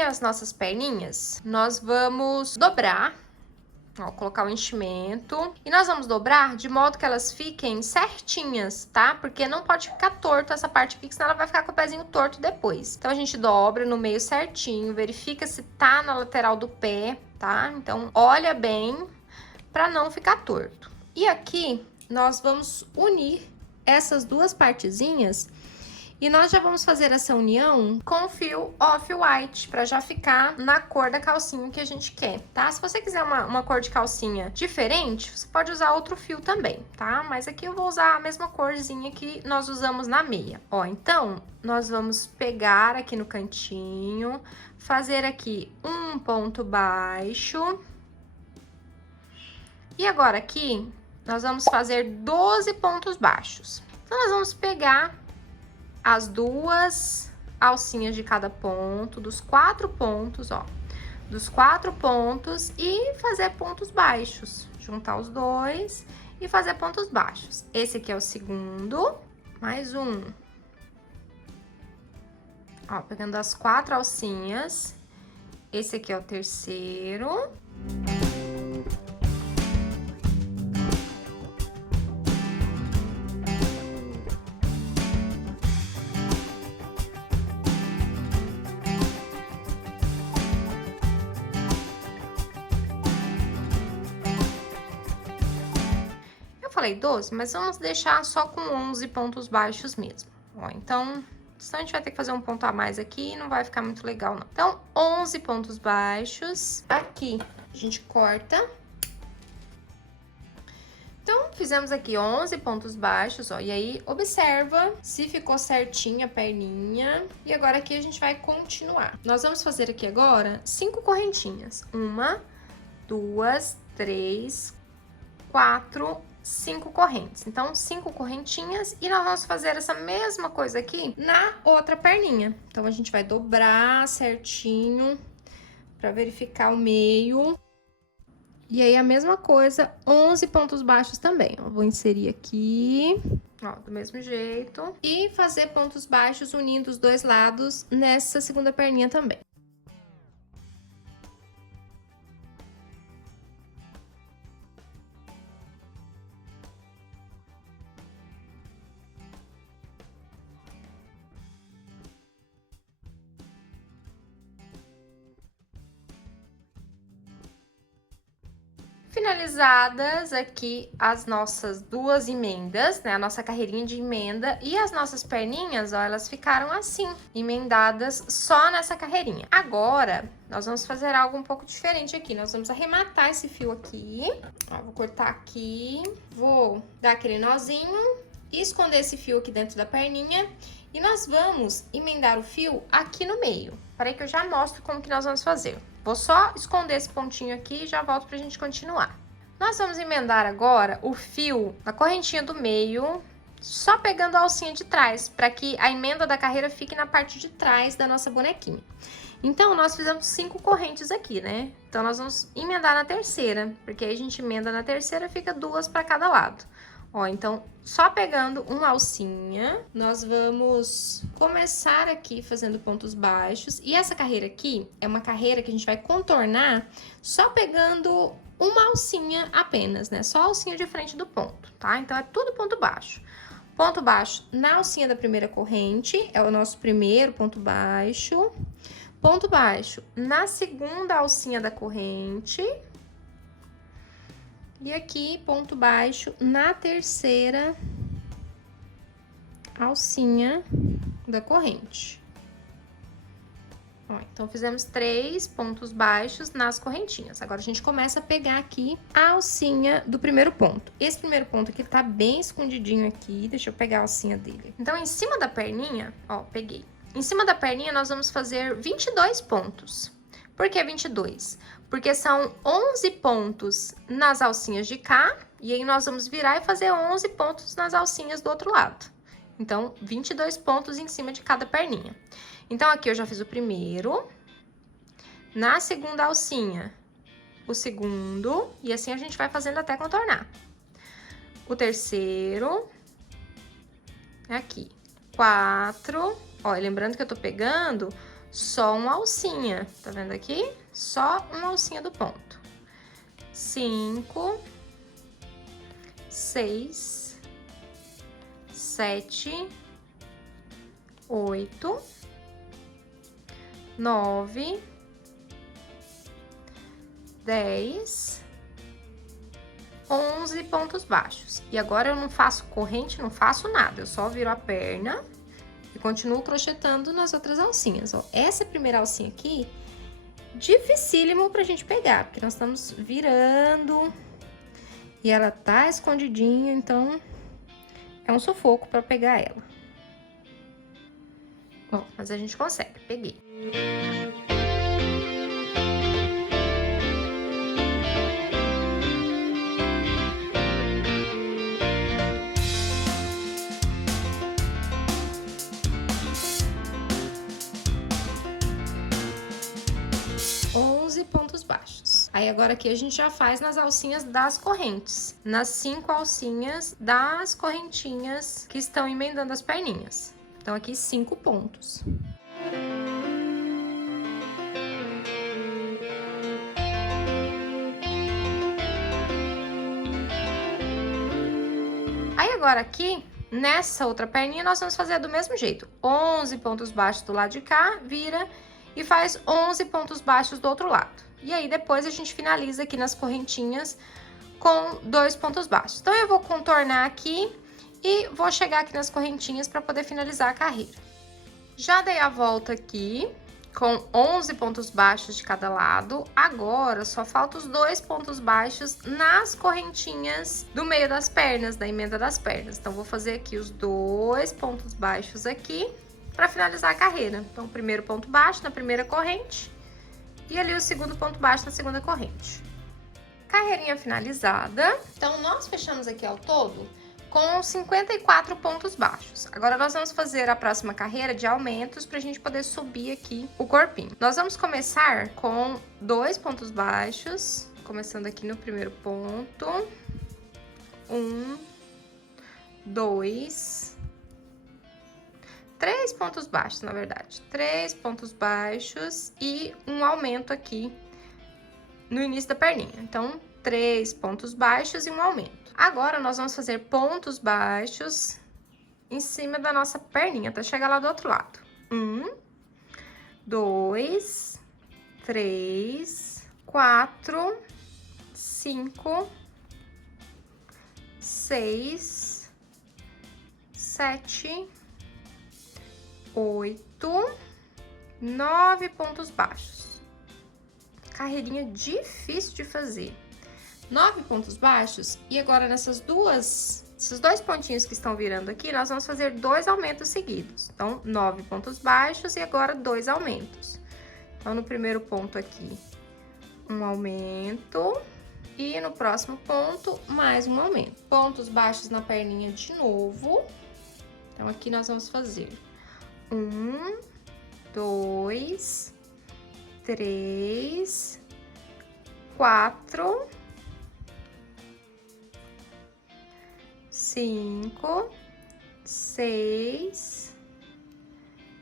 aqui as nossas perninhas, nós vamos dobrar, ó, colocar o enchimento. E nós vamos dobrar de modo que elas fiquem certinhas, tá? Porque não pode ficar torto essa parte aqui, senão ela vai ficar com o pezinho torto depois. Então, a gente dobra no meio certinho, verifica se tá na lateral do pé, tá? Então, olha bem pra não ficar torto. E aqui, nós vamos unir essas duas partezinhas. E nós já vamos fazer essa união com fio off-white, pra já ficar na cor da calcinha que a gente quer, tá? Se você quiser uma cor de calcinha diferente, você pode usar outro fio também, tá? Mas aqui eu vou usar a mesma corzinha que nós usamos na meia. Ó, então, nós vamos pegar aqui no cantinho, fazer aqui um ponto baixo. E agora aqui, nós vamos fazer 12 pontos baixos. Então, nós vamos pegar as duas alcinhas de cada ponto, dos 4 pontos, ó, dos 4 pontos e fazer pontos baixos. Juntar os dois e fazer pontos baixos. Esse aqui é o segundo, mais um. Ó, pegando as 4 alcinhas. Esse aqui é o terceiro. Falei 12, mas vamos deixar só com 11 pontos baixos mesmo. Ó, então, senão a gente vai ter que fazer um ponto a mais aqui e não vai ficar muito legal, não. Então, 11 pontos baixos. Aqui, a gente corta. Então, fizemos aqui 11 pontos baixos, ó. E aí, observa se ficou certinha a perninha. E agora aqui a gente vai continuar. Nós vamos fazer aqui agora 5 correntinhas. 1, 2, 3, 4, 5 correntes. Então, 5 correntinhas e nós vamos fazer essa mesma coisa aqui na outra perninha. Então, a gente vai dobrar certinho para verificar o meio. E aí, a mesma coisa, 11 pontos baixos também. Ó, vou inserir aqui, ó, do mesmo jeito. E fazer pontos baixos unindo os dois lados nessa segunda perninha também. Finalizadas aqui as nossas duas emendas, né? A nossa carreirinha de emenda e as nossas perninhas, ó, elas ficaram assim, emendadas só nessa carreirinha. Agora, nós vamos fazer algo um pouco diferente aqui. Nós vamos arrematar esse fio aqui, ó, vou cortar aqui, vou dar aquele nozinho e esconder esse fio aqui dentro da perninha. E nós vamos emendar o fio aqui no meio. Peraí que eu já mostro como que nós vamos fazer. Vou só esconder esse pontinho aqui e já volto pra gente continuar. Nós vamos emendar agora o fio na correntinha do meio, só pegando a alcinha de trás, para que a emenda da carreira fique na parte de trás da nossa bonequinha. Então, nós fizemos 5 correntes aqui, né? Então, nós vamos emendar na terceira, porque aí a gente emenda na terceira, fica 2 para cada lado. Ó, então, só pegando uma alcinha, nós vamos começar aqui fazendo pontos baixos. E essa carreira aqui é uma carreira que a gente vai contornar só pegando uma alcinha apenas, né? Só a alcinha de frente do ponto, tá? Então, é tudo ponto baixo. Ponto baixo na alcinha da primeira corrente, é o nosso primeiro ponto baixo. Ponto baixo na segunda alcinha da corrente. E aqui, ponto baixo na terceira alcinha da corrente. Ó, então, fizemos 3 pontos baixos nas correntinhas. Agora, a gente começa a pegar aqui a alcinha do primeiro ponto. Esse primeiro ponto aqui tá bem escondidinho aqui, deixa eu pegar a alcinha dele. Então, em cima da perninha, ó, peguei. Em cima da perninha, nós vamos fazer 22 pontos. Por que 22? Porque são 11 pontos nas alcinhas de cá, e aí nós vamos virar e fazer 11 pontos nas alcinhas do outro lado. Então, 22 pontos em cima de cada perninha. Então, aqui eu já fiz o primeiro. Na segunda alcinha, o segundo, e assim a gente vai fazendo até contornar. O terceiro, aqui, 4. Ó, lembrando que eu tô pegando só uma alcinha, tá vendo aqui? Só uma alcinha do ponto. 5, 6, 7, 8, 9, 10, 11 pontos baixos. E agora eu não faço corrente, não faço nada, eu só viro a perna e continuo crochetando nas outras alcinhas, ó. Essa primeira alcinha aqui, dificílimo pra gente pegar, porque nós estamos virando e ela tá escondidinha, então é um sufoco pra pegar ela. Ó, mas a gente consegue, peguei. 11 pontos baixos. Aí agora aqui a gente já faz nas alcinhas das correntes, nas 5 alcinhas das correntinhas que estão emendando as perninhas. Então aqui 5 pontos. Aí agora aqui, nessa outra perninha, nós vamos fazer do mesmo jeito. 11 pontos baixos do lado de cá, vira e faz 11 pontos baixos do outro lado. E aí depois a gente finaliza aqui nas correntinhas com 2 pontos baixos. Então eu vou contornar aqui e vou chegar aqui nas correntinhas para poder finalizar a carreira. Já dei a volta aqui com 11 pontos baixos de cada lado. Agora só falta os 2 pontos baixos nas correntinhas do meio das pernas, da emenda das pernas. Então vou fazer aqui os 2 pontos baixos aqui para finalizar a carreira. Então, o primeiro ponto baixo na primeira corrente e ali o segundo ponto baixo na segunda corrente. Carreirinha finalizada. Então, nós fechamos aqui ao todo com 54 pontos baixos. Agora, nós vamos fazer a próxima carreira de aumentos para a gente poder subir aqui o corpinho. Nós vamos começar com 2 pontos baixos, começando aqui no primeiro ponto. 1, 2, 3 pontos baixos, na verdade. 3 pontos baixos e um aumento aqui no início da perninha. Então, 3 pontos baixos e um aumento. Agora, nós vamos fazer pontos baixos em cima da nossa perninha, até chegar lá do outro lado. 1, 2, 3, 4, 5, 6, 7, 8, 9 pontos baixos. Carreirinha difícil de fazer. 9 pontos baixos e agora esses 2 pontinhos que estão virando aqui, nós vamos fazer 2 aumentos seguidos. Então, 9 pontos baixos e agora 2 aumentos. Então, no primeiro ponto aqui, um aumento e no próximo ponto, mais um aumento. Pontos baixos na perninha de novo. Então, aqui nós vamos fazer 1, 2, 3, 4, 5, 6,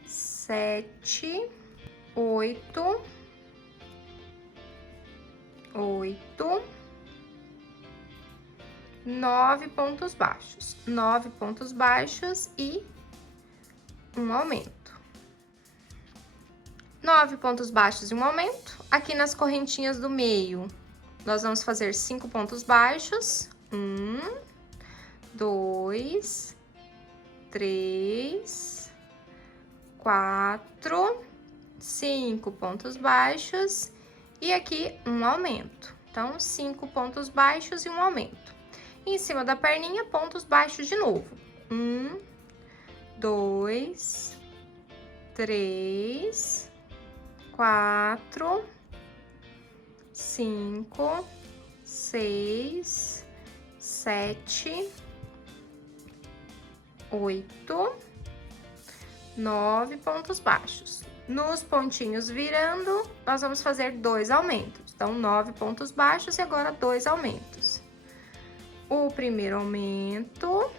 7, 8, 9 pontos baixos. 9 pontos baixos e um aumento. 9 pontos baixos e um aumento. Aqui nas correntinhas do meio, nós vamos fazer 5 pontos baixos. 1, 2, 3, 4, 5 pontos baixos e aqui um aumento. Então, 5 pontos baixos e um aumento. E em cima da perninha, pontos baixos de novo. 1, 2, 3, 4, 5, 6, 7, 8, 9 pontos baixos. Nos pontinhos virando, nós vamos fazer 2 aumentos. Então, 9 pontos baixos e agora 2 aumentos. O primeiro aumento.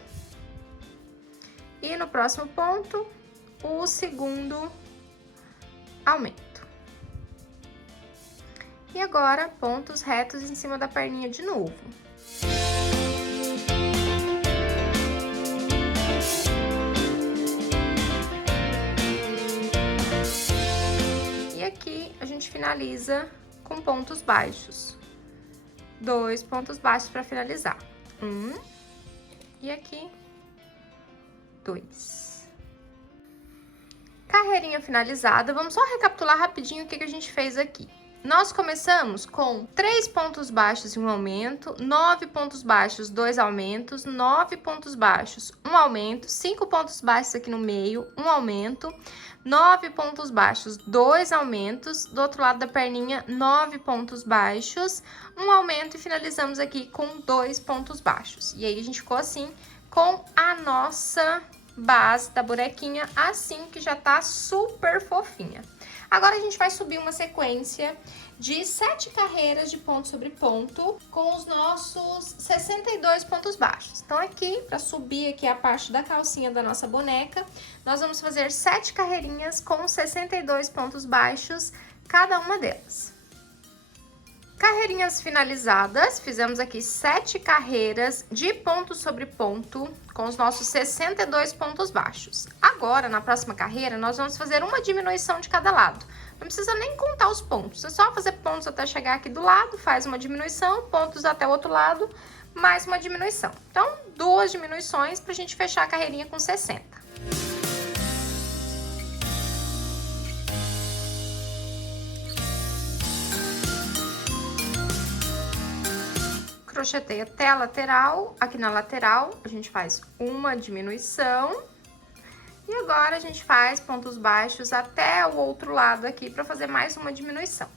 E no próximo ponto, o segundo aumento. E agora, pontos retos em cima da perninha de novo. E aqui a gente finaliza com pontos baixos. 2 pontos baixos para finalizar. 1 e aqui 2. Carreirinha finalizada. Vamos só recapitular rapidinho o que a gente fez aqui. Nós começamos com 3 pontos baixos e um aumento, 9 pontos baixos, 2 aumentos, 9 pontos baixos, 1 aumento, 5 pontos baixos aqui no meio, 1 aumento, 9 pontos baixos, 2 aumentos, do outro lado da perninha, 9 pontos baixos, 1 aumento e finalizamos aqui com 2 pontos baixos. E aí, a gente ficou assim com a nossa base da bonequinha, assim que já tá super fofinha. Agora, a gente vai subir uma sequência de 7 carreiras de ponto sobre ponto com os nossos 62 pontos baixos. Então, aqui, para subir aqui a parte da calcinha da nossa boneca, nós vamos fazer 7 carreirinhas com 62 pontos baixos, cada uma delas. Carreirinhas finalizadas, fizemos aqui 7 carreiras de ponto sobre ponto com os nossos 62 pontos baixos. Agora, na próxima carreira, nós vamos fazer uma diminuição de cada lado. Não precisa nem contar os pontos, é só fazer pontos até chegar aqui do lado, faz uma diminuição, pontos até o outro lado, mais uma diminuição. Então, 2 diminuições pra gente fechar a carreirinha com 60. Crochetei até a lateral, aqui na lateral a gente faz uma diminuição. E agora a gente faz pontos baixos até o outro lado aqui para fazer mais uma diminuição.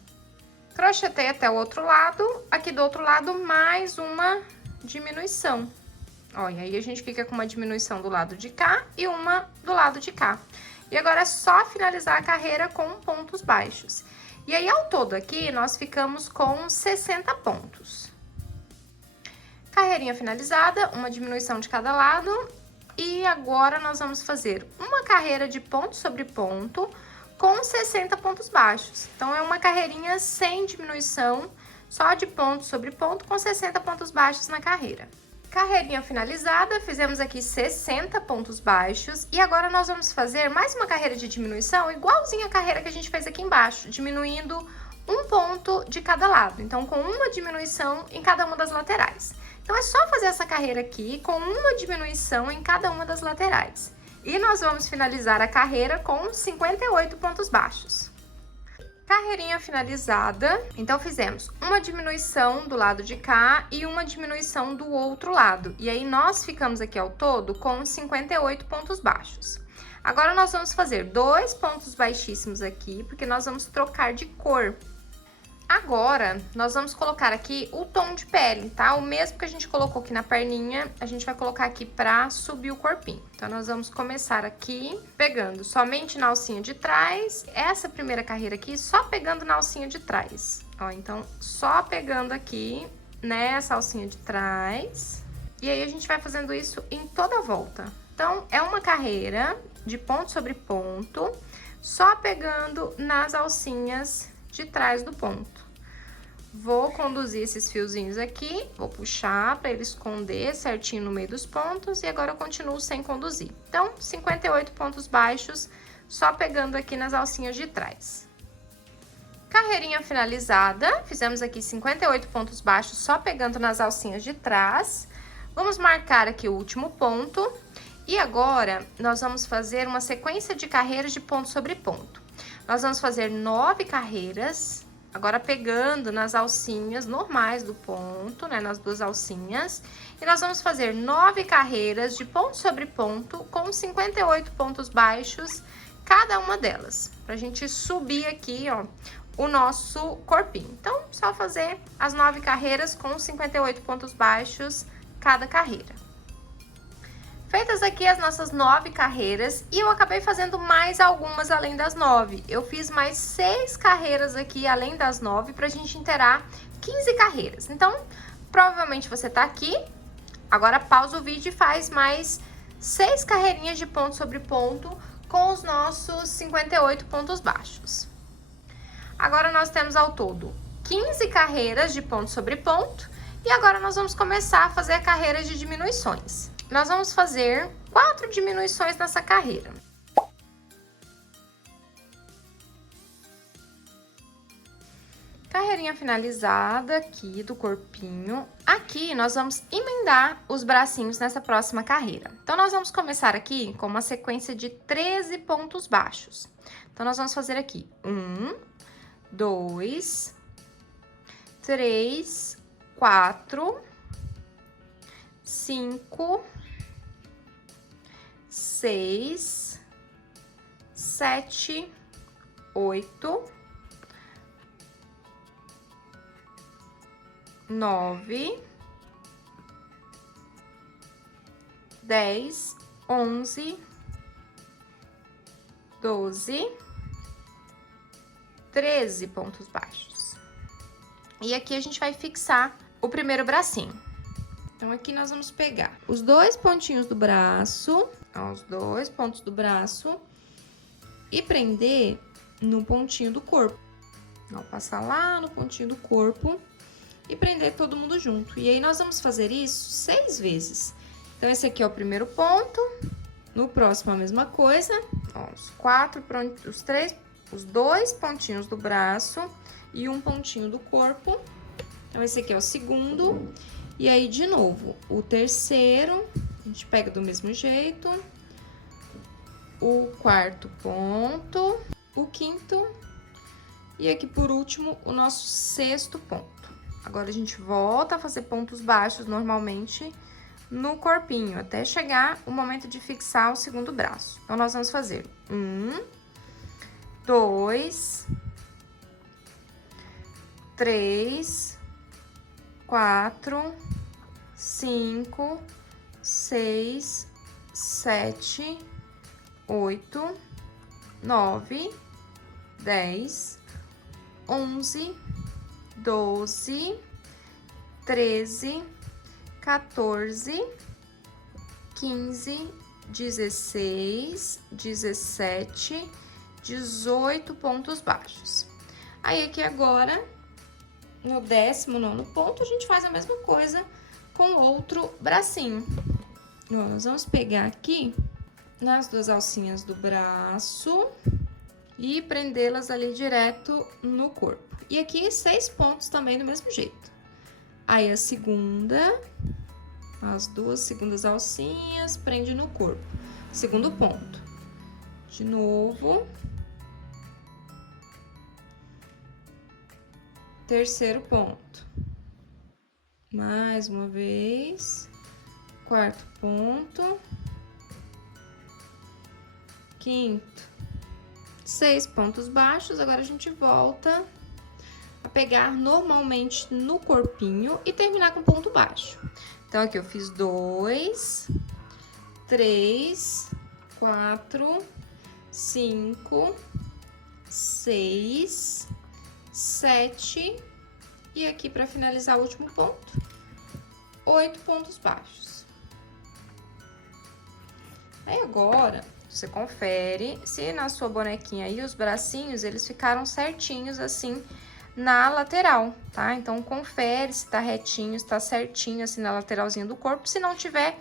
Crochetei até o outro lado, aqui do outro lado mais uma diminuição. Ó, e aí a gente fica com uma diminuição do lado de cá e uma do lado de cá. E agora é só finalizar a carreira com pontos baixos. E aí, ao todo aqui, nós ficamos com 60 pontos. Carreirinha finalizada, uma diminuição de cada lado. E agora, nós vamos fazer uma carreira de ponto sobre ponto com 60 pontos baixos. Então, é uma carreirinha sem diminuição, só de ponto sobre ponto, com 60 pontos baixos na carreira. Carreirinha finalizada, fizemos aqui 60 pontos baixos. E agora, nós vamos fazer mais uma carreira de diminuição, igualzinha a carreira que a gente fez aqui embaixo, diminuindo um ponto de cada lado. Então, com uma diminuição em cada uma das laterais. Então, é só fazer essa carreira aqui com uma diminuição em cada uma das laterais. E nós vamos finalizar a carreira com 58 pontos baixos. Carreirinha finalizada. Então, fizemos uma diminuição do lado de cá e uma diminuição do outro lado. E aí, nós ficamos aqui ao todo com 58 pontos baixos. Agora, nós vamos fazer 2 pontos baixíssimos aqui, porque nós vamos trocar de cor. Agora, nós vamos colocar aqui o tom de pele, tá? O mesmo que a gente colocou aqui na perninha, a gente vai colocar aqui pra subir o corpinho. Então, nós vamos começar aqui pegando somente na alcinha de trás. Essa primeira carreira aqui, só pegando na alcinha de trás. Ó, então, só pegando aqui nessa alcinha de trás. E aí, a gente vai fazendo isso em toda a volta. Então, é uma carreira de ponto sobre ponto, só pegando nas alcinhas de trás do ponto. Vou conduzir esses fiozinhos aqui, vou puxar para ele esconder certinho no meio dos pontos e agora eu continuo sem conduzir. Então, 58 pontos baixos, só pegando aqui nas alcinhas de trás. Carreirinha finalizada, fizemos aqui 58 pontos baixos, só pegando nas alcinhas de trás. Vamos marcar aqui o último ponto e agora nós vamos fazer uma sequência de carreiras de ponto sobre ponto. Nós vamos fazer 9 carreiras, agora pegando nas alcinhas normais do ponto, né, nas duas alcinhas. E nós vamos fazer 9 carreiras de ponto sobre ponto com 58 pontos baixos, cada uma delas. Pra gente subir aqui, ó, o nosso corpinho. Então, só fazer as 9 carreiras com 58 pontos baixos, cada carreira. Feitas aqui as nossas 9 carreiras, e eu acabei fazendo mais algumas além das 9. Eu fiz mais 6 carreiras aqui além das 9 pra gente inteirar 15 carreiras. Então, provavelmente você tá aqui, agora pausa o vídeo e faz mais 6 carreirinhas de ponto sobre ponto com os nossos 58 pontos baixos. Agora nós temos ao todo 15 carreiras de ponto sobre ponto. E agora nós vamos começar a fazer a carreira de diminuições. Nós vamos fazer 4 diminuições nessa carreira. Carreirinha finalizada aqui do corpinho. Aqui nós vamos emendar os bracinhos nessa próxima carreira. Então, nós vamos começar aqui com uma sequência de 13 pontos baixos. Então, nós vamos fazer aqui 1, 2, 3, 4, 5, 6, 7, 8, 9, 10, 11, 12, 13 pontos baixos. E aqui a gente vai fixar o primeiro bracinho. Então, aqui nós vamos pegar os 2 pontinhos do braço, ó, os 2 pontos do braço, e prender no pontinho do corpo. Ó, passar lá no pontinho do corpo e prender todo mundo junto. E aí, nós vamos fazer isso 6 vezes. Então, esse aqui é o primeiro ponto. No próximo, a mesma coisa. Ó, os 2 pontinhos do braço e um pontinho do corpo. Então, esse aqui é o segundo. E aí, de novo, o terceiro, a gente pega do mesmo jeito. O quarto ponto, o quinto. E aqui, por último, o nosso sexto ponto. Agora, a gente volta a fazer pontos baixos normalmente no corpinho, até chegar o momento de fixar o segundo braço. Então, nós vamos fazer 1, 2, 3, 4, 5, 6, 7, 8, 9, 10, 11, 12, 13, 14, 15, 16, 17, 18 pontos baixos. Aí, aqui agora, no 19º ponto, a gente faz a mesma coisa com outro bracinho. Nós vamos pegar aqui nas 2 alcinhas do braço e prendê-las ali direto no corpo. E aqui 6 pontos também do mesmo jeito. Aí, a segunda, as 2 segundas alcinhas, prende no corpo. Segundo ponto. De novo. Terceiro ponto. Mais uma vez. Quarto ponto. Quinto. 6 pontos baixos. Agora, a gente volta a pegar normalmente no corpinho e terminar com ponto baixo. Então, aqui eu fiz 2, 3, 4, 5, 6, 7, e aqui, para finalizar o último ponto, 8 pontos baixos. Aí, agora, você confere se na sua bonequinha aí os bracinhos, eles ficaram certinhos assim na lateral, tá? Então, confere se tá retinho, se tá certinho assim na lateralzinha do corpo. Se não tiver,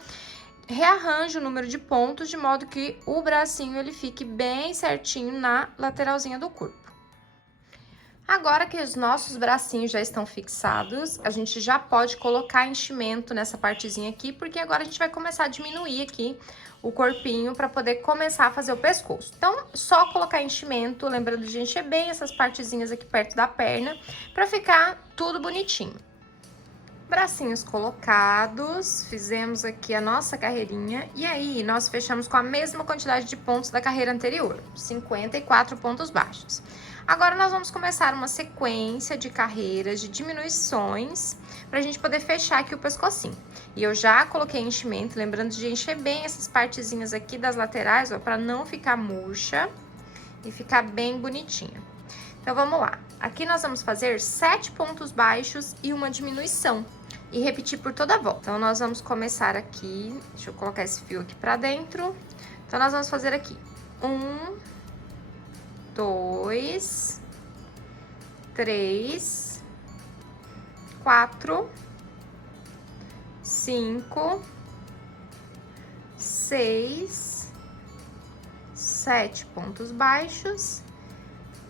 rearranje o número de pontos de modo que o bracinho ele fique bem certinho na lateralzinha do corpo. Agora que os nossos bracinhos já estão fixados, a gente já pode colocar enchimento nessa partezinha aqui, porque agora a gente vai começar a diminuir aqui o corpinho para poder começar a fazer o pescoço. Então, só colocar enchimento, lembrando de encher bem essas partezinhas aqui perto da perna, para ficar tudo bonitinho. Bracinhos colocados, fizemos aqui a nossa carreirinha, e aí nós fechamos com a mesma quantidade de pontos da carreira anterior, 54 pontos baixos. Agora, nós vamos começar uma sequência de carreiras, de diminuições, pra gente poder fechar aqui o pescocinho. E eu já coloquei enchimento, lembrando de encher bem essas partezinhas aqui das laterais, ó, pra não ficar murcha e ficar bem bonitinha. Então, vamos lá. Aqui nós vamos fazer 7 pontos baixos e uma diminuição. E repetir por toda a volta. Então, nós vamos começar aqui, deixa eu colocar esse fio aqui pra dentro. Então, nós vamos fazer aqui 1, 2, 3, 4, 5, 6, 7 pontos baixos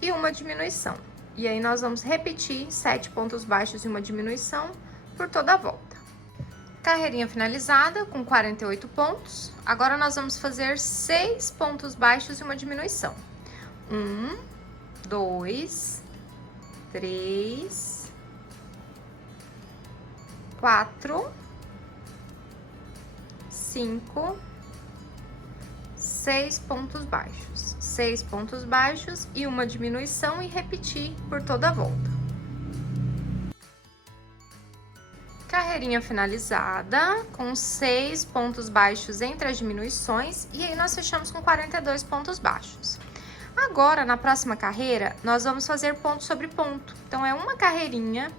e uma diminuição. E aí, nós vamos repetir 7 pontos baixos e uma diminuição por toda a volta. Carreirinha finalizada com 48 pontos. Agora, nós vamos fazer 6 pontos baixos e uma diminuição. 1, 2, 3, 4, 5, 6 pontos baixos. 6 pontos baixos e uma diminuição e repetir por toda a volta. Carreirinha finalizada com 6 pontos baixos entre as diminuições e aí nós fechamos com 42 pontos baixos. Agora, na próxima carreira, nós vamos fazer ponto sobre ponto. Então, é uma carreirinha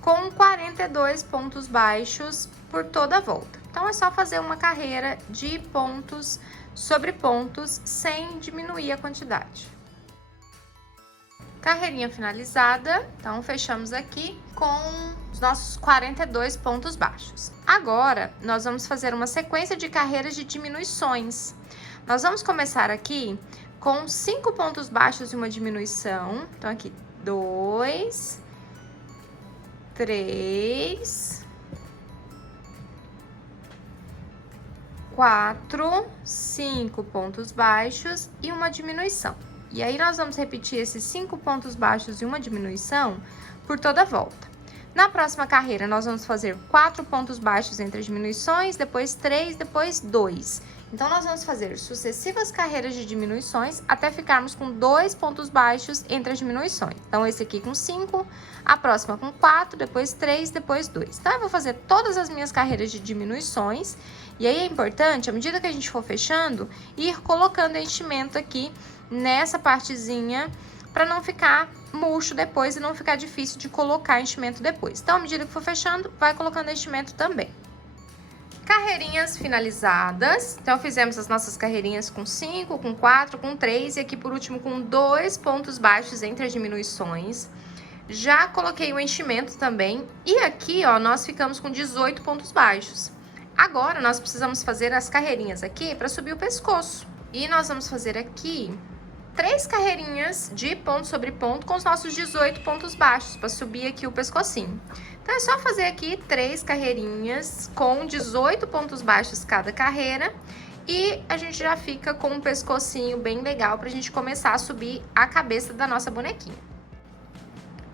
com 42 pontos baixos por toda a volta. Então, é só fazer uma carreira de pontos sobre pontos sem diminuir a quantidade. Carreirinha finalizada, então fechamos aqui com os nossos 42 pontos baixos. Agora, nós vamos fazer uma sequência de carreiras de diminuições. Nós vamos começar aqui com 5 pontos baixos e uma diminuição. Então, aqui, 2, 3, 4, 5 pontos baixos e uma diminuição. E aí, nós vamos repetir esses 5 pontos baixos e uma diminuição por toda a volta. Na próxima carreira, nós vamos fazer 4 pontos baixos entre as diminuições, depois 3, depois 2. Então, nós vamos fazer sucessivas carreiras de diminuições até ficarmos com 2 pontos baixos entre as diminuições. Então, esse aqui com 5, a próxima com 4, depois 3, depois 2. Então, eu vou fazer todas as minhas carreiras de diminuições. E aí, é importante, à medida que a gente for fechando, ir colocando enchimento aqui nessa partezinha para não ficar murcho depois e não ficar difícil de colocar enchimento depois. Então, à medida que for fechando, vai colocando enchimento também. Carreirinhas finalizadas. Então, fizemos as nossas carreirinhas com 5, com 4, com 3 e aqui por último com 2 pontos baixos entre as diminuições. Já coloquei o enchimento também e aqui, ó, nós ficamos com 18 pontos baixos. Agora, nós precisamos fazer as carreirinhas aqui para subir o pescoço. E nós vamos fazer aqui 3 carreirinhas de ponto sobre ponto com os nossos 18 pontos baixos para subir aqui o pescocinho. Então, é só fazer aqui 3 carreirinhas com 18 pontos baixos cada carreira e a gente já fica com um pescocinho bem legal para a gente começar a subir a cabeça da nossa bonequinha.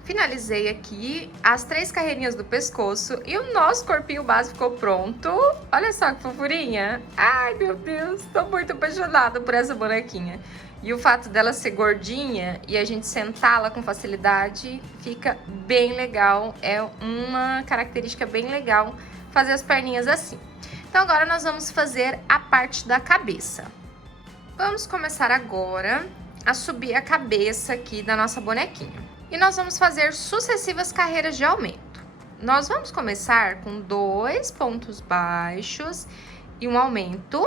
Finalizei aqui as 3 carreirinhas do pescoço e o nosso corpinho base ficou pronto. Olha só que fofurinha. Ai, meu Deus, tô muito apaixonada por essa bonequinha. E o fato dela ser gordinha e a gente sentá-la com facilidade fica bem legal. É uma característica bem legal fazer as perninhas assim. Então, agora nós vamos fazer a parte da cabeça. Vamos começar agora a subir a cabeça aqui da nossa bonequinha. E nós vamos fazer sucessivas carreiras de aumento. Nós vamos começar com 2 pontos baixos e um aumento,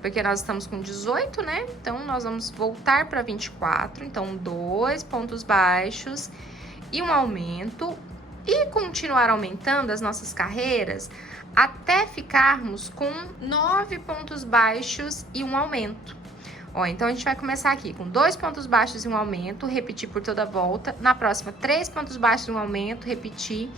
porque nós estamos com 18, né? Então, nós vamos voltar para 24. Então, 2 pontos baixos e um aumento. E continuar aumentando as nossas carreiras até ficarmos com 9 pontos baixos e um aumento. Ó, então, a gente vai começar aqui com 2 pontos baixos e um aumento, repetir por toda a volta. Na próxima, 3 pontos baixos e um aumento, repetir.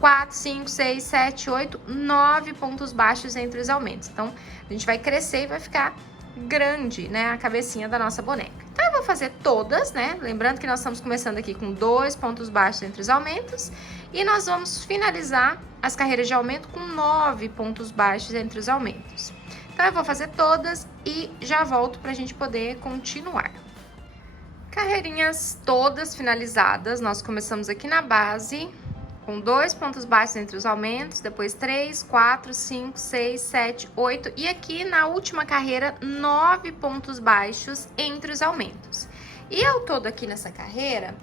4, 5, 6, 7, 8, 9 pontos baixos entre os aumentos. Então, a gente vai crescer e vai ficar grande, né, a cabecinha da nossa boneca. Então, eu vou fazer todas, né? Lembrando que nós estamos começando aqui com 2 pontos baixos entre os aumentos. E nós vamos finalizar as carreiras de aumento com 9 pontos baixos entre os aumentos. Então, eu vou fazer todas e já volto para a gente poder continuar. Carreirinhas todas finalizadas, nós começamos aqui na base, com 2 pontos baixos entre os aumentos, depois 3, 4, 5, 6, 7, 8 e aqui na última carreira, 9 pontos baixos entre os aumentos. E ao todo aqui nessa carreira,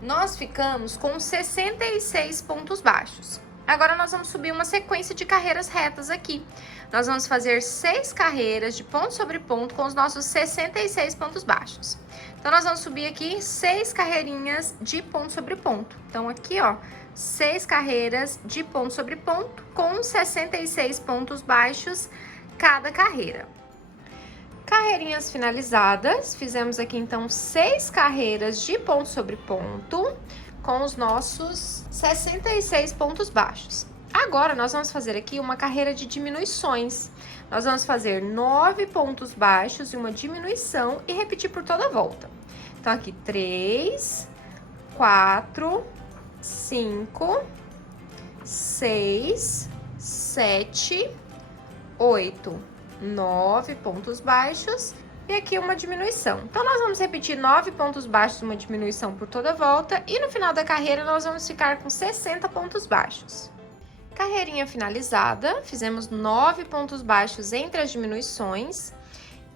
nós ficamos com 66 pontos baixos. Agora, nós vamos subir uma sequência de carreiras retas aqui. Nós vamos fazer 6 carreiras de ponto sobre ponto com os nossos 66 pontos baixos. Então, nós vamos subir aqui 6 carreirinhas de ponto sobre ponto. Então, aqui, ó, 6 carreiras de ponto sobre ponto com 66 pontos baixos cada carreira. Carreirinhas finalizadas, fizemos aqui então 6 carreiras de ponto sobre ponto com os nossos 66 pontos baixos. Agora, nós vamos fazer aqui uma carreira de diminuições. Nós vamos fazer 9 pontos baixos e uma diminuição e repetir por toda a volta. Então, aqui 3, 4, 5, 6, 7, 8, 9 pontos baixos e aqui uma diminuição. Então, nós vamos repetir 9 pontos baixos e uma diminuição por toda a volta e no final da carreira nós vamos ficar com 60 pontos baixos. Carreirinha finalizada, fizemos 9 pontos baixos entre as diminuições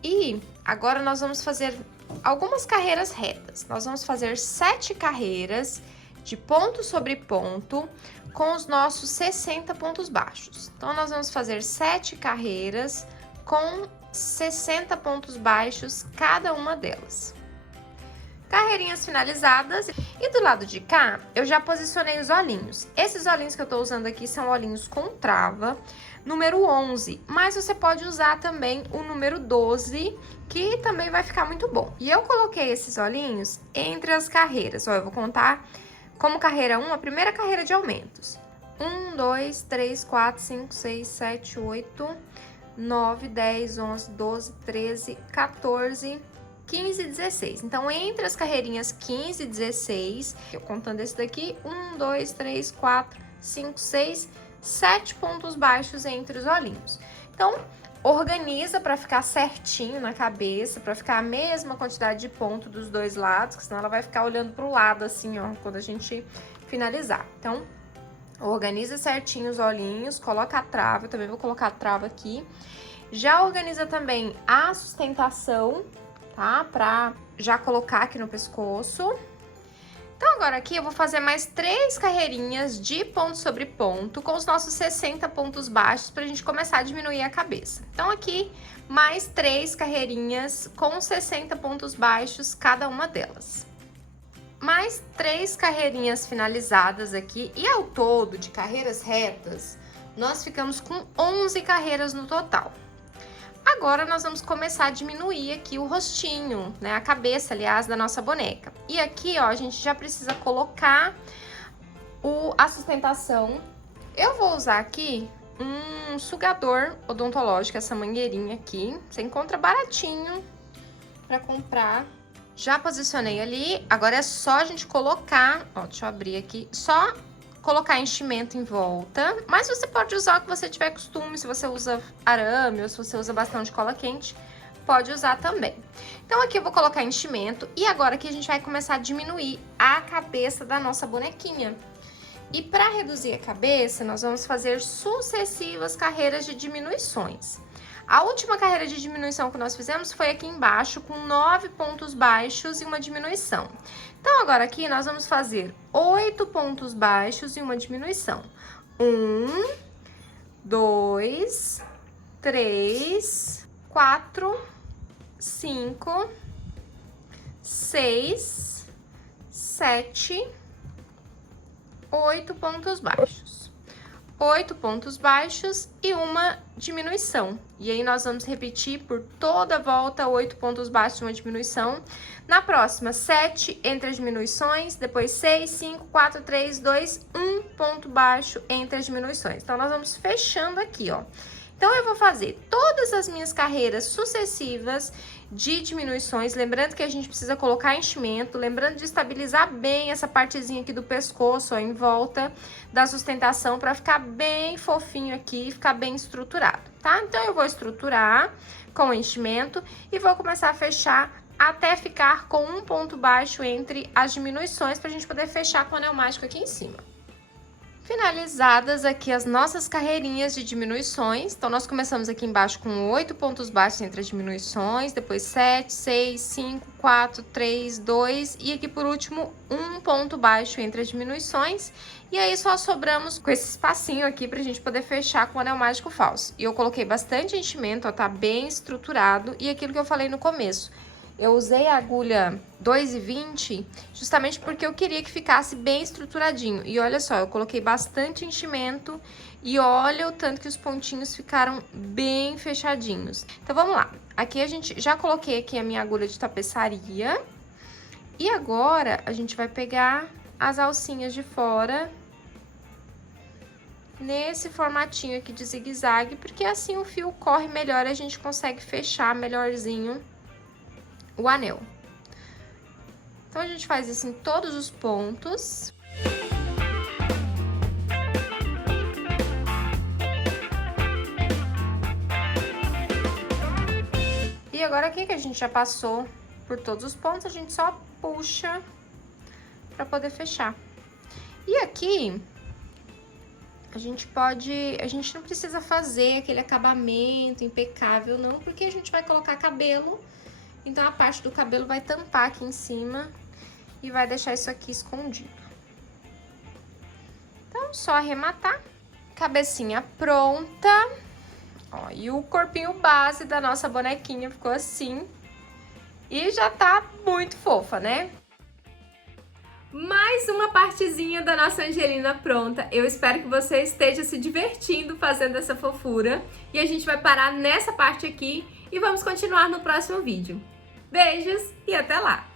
e agora nós vamos fazer algumas carreiras retas. Nós vamos fazer 7 carreiras de ponto sobre ponto com os nossos 60 pontos baixos. Então, nós vamos fazer 7 carreiras com 60 pontos baixos cada uma delas. Carreirinhas finalizadas. E do lado de cá, eu já posicionei os olhinhos. Esses olhinhos que eu tô usando aqui são olhinhos com trava, número 11. Mas você pode usar também o número 12, que também vai ficar muito bom. E eu coloquei esses olhinhos entre as carreiras. Ó, eu vou contar como carreira 1, a primeira carreira de aumentos. 1, 2, 3, 4, 5, 6, 7, 8, 9, 10, 11, 12, 13, 14... 15 e 16. Então, entre as carreirinhas 15 e 16, eu contando esse daqui, 1, 2, 3, 4, 5, 6, 7 pontos baixos entre os olhinhos. Então, organiza para ficar certinho na cabeça, para ficar a mesma quantidade de ponto dos dois lados, que senão ela vai ficar olhando para o lado assim, ó, quando a gente finalizar. Então, organiza certinho os olhinhos, coloca a trava, eu também vou colocar a trava aqui. Já organiza também a sustentação, tá? Pra já colocar aqui no pescoço. Então, agora aqui eu vou fazer mais 3 carreirinhas de ponto sobre ponto com os nossos 60 pontos baixos pra gente começar a diminuir a cabeça. Então, aqui, mais 3 carreirinhas com 60 pontos baixos cada uma delas. Mais 3 carreirinhas finalizadas aqui e ao todo de carreiras retas, nós ficamos com 11 carreiras no total. Agora, nós vamos começar a diminuir aqui o rostinho, né? A cabeça, aliás, da nossa boneca. E aqui, ó, a gente já precisa colocar a sustentação. Eu vou usar aqui um sugador odontológico, essa mangueirinha aqui. Você encontra baratinho pra comprar. Já posicionei ali. Agora é só a gente colocar, ó, deixa eu abrir aqui, só colocar enchimento em volta, mas você pode usar o que você tiver costume, se você usa arame ou se você usa bastante cola quente, pode usar também. Então aqui eu vou colocar enchimento e agora aqui a gente vai começar a diminuir a cabeça da nossa bonequinha. E para reduzir a cabeça, nós vamos fazer sucessivas carreiras de diminuições. A última carreira de diminuição que nós fizemos foi aqui embaixo, com 9 pontos baixos e uma diminuição. Então, agora aqui nós vamos fazer 8 pontos baixos e uma diminuição. 1, 2, 3, 4, 5, 6, 7, 8 pontos baixos. 8 pontos baixos e uma diminuição. E aí, nós vamos repetir por toda a volta 8 pontos baixos e uma diminuição. Na próxima, 7 entre as diminuições, depois 6, 5, 4, 3, 2, 1 ponto baixo entre as diminuições. Então, nós vamos fechando aqui, ó. Então, eu vou fazer todas as minhas carreiras sucessivas de diminuições, lembrando que a gente precisa colocar enchimento, lembrando de estabilizar bem essa partezinha aqui do pescoço, ó, em volta da sustentação, para ficar bem fofinho aqui, ficar bem estruturado, tá? Então, eu vou estruturar com enchimento e vou começar a fechar até ficar com um ponto baixo entre as diminuições, pra gente poder fechar com o anel mágico aqui em cima. Finalizadas aqui as nossas carreirinhas de diminuições. Então, nós começamos aqui embaixo com 8 pontos baixos entre as diminuições, depois 7, 6, 5, 4, 3, 2 e aqui por último um ponto baixo entre as diminuições. E aí, só sobramos com esse espacinho aqui pra gente poder fechar com o anel mágico falso. E eu coloquei bastante enchimento, ó, tá bem estruturado. E aquilo que eu falei no começo, Eu usei a agulha 2,20 justamente porque eu queria que ficasse bem estruturadinho. E olha só, eu coloquei bastante enchimento e olha o tanto que os pontinhos ficaram bem fechadinhos. Então vamos lá. Aqui a gente já coloquei aqui a minha agulha de tapeçaria. E agora a gente vai pegar as alcinhas de fora nesse formatinho aqui de zigue-zague, porque assim o fio corre melhor e a gente consegue fechar melhorzinho o anel. Então, a gente faz isso em todos os pontos. E agora, aqui que a gente já passou por todos os pontos, a gente só puxa pra poder fechar. E aqui, a gente não precisa fazer aquele acabamento impecável, não, porque a gente vai colocar cabelo. Então, a parte do cabelo vai tampar aqui em cima e vai deixar isso aqui escondido. Então, só arrematar. Cabecinha pronta. Ó, e o corpinho base da nossa bonequinha ficou assim. E já tá muito fofa, né? Mais uma partezinha da nossa Angelina pronta. Eu espero que você esteja se divertindo fazendo essa fofura. E a gente vai parar nessa parte aqui e vamos continuar no próximo vídeo. Beijos e até lá!